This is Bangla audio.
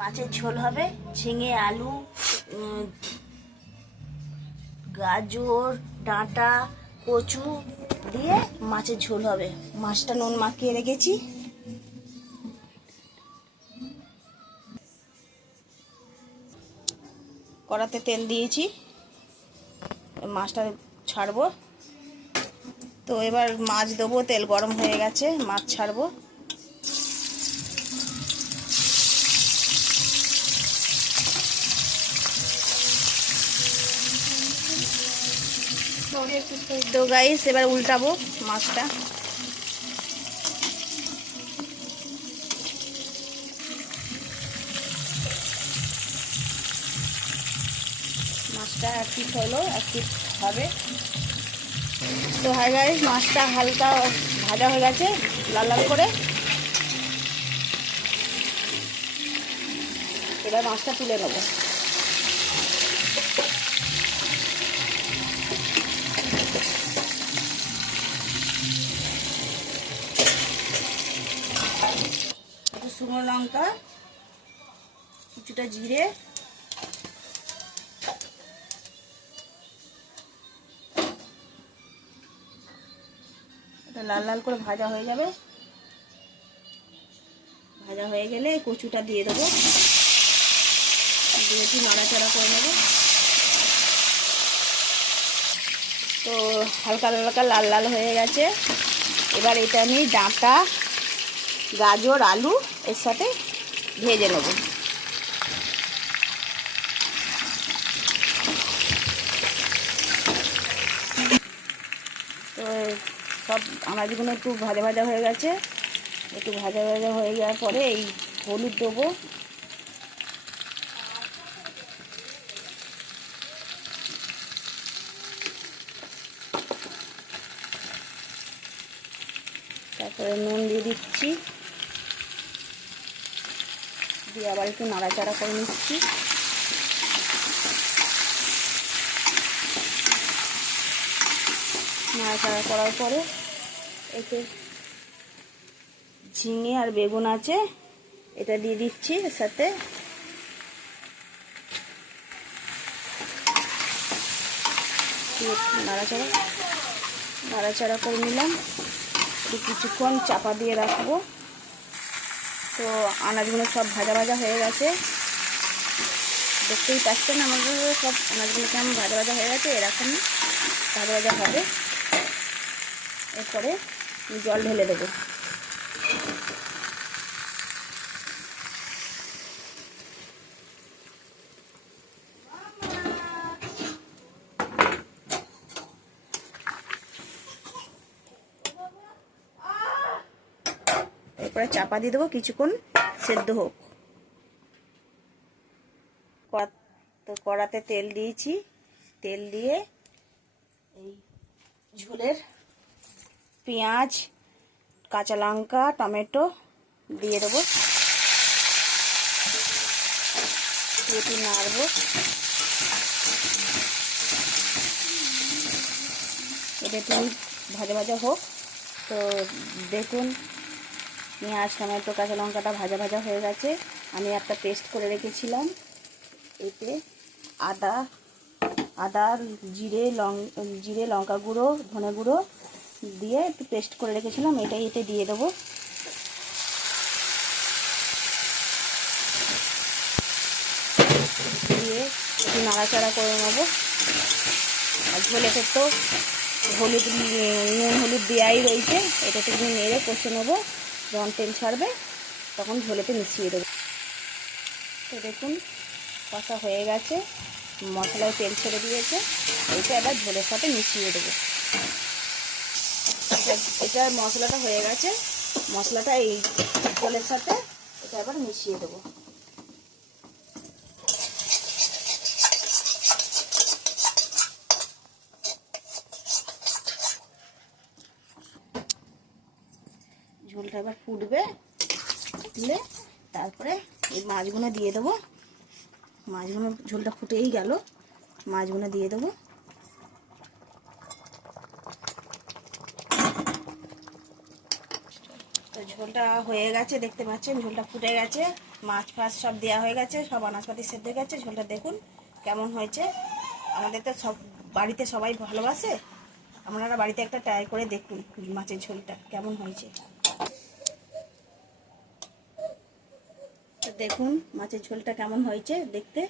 মাছের ঝোল হবে। ঝিঙে, আলু, গাজর, ডাঁটা, কচু দিয়ে মাছের ঝোল হবে। মাছটা নুন মাখিয়ে রেখেছি। কড়াতে তেল দিয়েছি, মাছটা ছাড়বো। তো এবার মাছ দেবো, তেল গরম হয়ে গেছে, মাছ ছাড়বো। তো গাইস এবার উল্টাবো মাছটা। মাছটা এক পিস হলো, এক পিস হবে। তো হাই গাইস, মাছটা হালকা ভাজা হয়ে গেছে লাল লাল করে। এবার মাছটা তুলে নেবো। একটু শুকনো লঙ্কা, কিছুটা জিরে, এটা লাল লাল করে ভাজা হয়ে যাবে। ভাজা হয়ে গেলে কচুটা দিয়ে দেবো, দিয়ে একটু নাড়াচাড়া করে নেবো। তো হালকা হালকা লাল লাল হয়ে গেছে। এবার এটা আমি ডাঁটা, গাজর, আলু এর সাথে ভেজে নেব। তো সব আনাজগুলো একটু ভাজা ভাজা হয়ে গেছে। একটু ভাজা ভাজা হয়ে যাওয়ার পরে এই হলুদ দেবো, তারপরে নুন দিয়ে দিচ্ছি, দিয়ে আবার একটু নাড়াচাড়া করে নিচ্ছি। নাড়াচাড়া করার পরে এতে ঝিঙে আর বেগুন আছে, এটা দিয়ে দিচ্ছি এর সাথে। নাড়াচাড়া নাড়াচাড়া করে নিলাম। কিছুক্ষণ চাপা দিয়ে রাখবো। তো আনাজগুলো সব ভাজা ভাজা হয়ে গেছে, দেখতেই পাচ্ছেন আমাদের সব আনাজগুলো কেমন ভাজা ভাজা হয়ে গেছে। এরকম ভাজা ভাজা হবে। এরপরে জল ঢেলে দেবো। এরপরে চাপা দিয়ে দেবো, কিছুক্ষণ সেদ্ধ হোক। তো কড়াতে তেল দিয়েছি, তেল দিয়ে এই ঝোলের পেঁয়াজ, কাঁচা লঙ্কা, টমেটো দিয়ে দেবো। একটু নাড়বো। এটা একটু ভাজা ভাজা হোক। তো দেখুন পেঁয়াজ, টমেটো, কাঁচা লঙ্কাটা ভাজা ভাজা হয়ে গেছে। আমি একটা পেস্ট করে রেখেছিলাম, এতে আদা, জিরে, লঙ্কা গুঁড়ো, ধনে গুঁড়ো দিয়ে একটু পেস্ট করে রেখেছিলাম, এটাই এতে দিয়ে দেবো। দিয়ে একটু নাড়াচাড়া করে নেবো। আর ঝোলেতে তো নুন হলুদ দেওয়াই রয়েছে, এটা একটু নেড়ে কষে নেবো। যখন তেল ছাড়বে তখন ঝোলেতে মিশিয়ে দেবো। তো দেখুন কষা হয়ে গেছে, মশলায় তেল ছেড়ে দিয়েছে। এটা এবার ঝোলের সাথে মিশিয়ে দেবো। এটা মশলাটা হয়ে গেছে, মশলাটা এই ঝোলের সাথে এটা এবার মিশিয়ে দেবো। ঝোলটা এবার ফুটবে, ফুটলে তারপরে এই মাছগুলো দিয়ে দেবো। মাছগুলো ঝোলটা ফুটেই গেল, মাছগুলো দিয়ে দেবো। তো ঝোলটা হয়ে গেছে, দেখতে পাচ্ছেন ঝোলটা ফুটে গেছে। মাছ ফাছ সব দেওয়া হয়ে গেছে, সব আনাজপাতি সেদ্ধ হয়ে গেছে। ঝোলটা দেখুন কেমন হয়েছে। আমাদের তো সব বাড়িতে সবাই ভালোবাসে, আপনারা বাড়িতে একটা ট্রাই করে দেখুন মাছের ঝোলটা কেমন হয়েছে। তো দেখুন মাছের ঝোলটা কেমন হয়েছে দেখতে।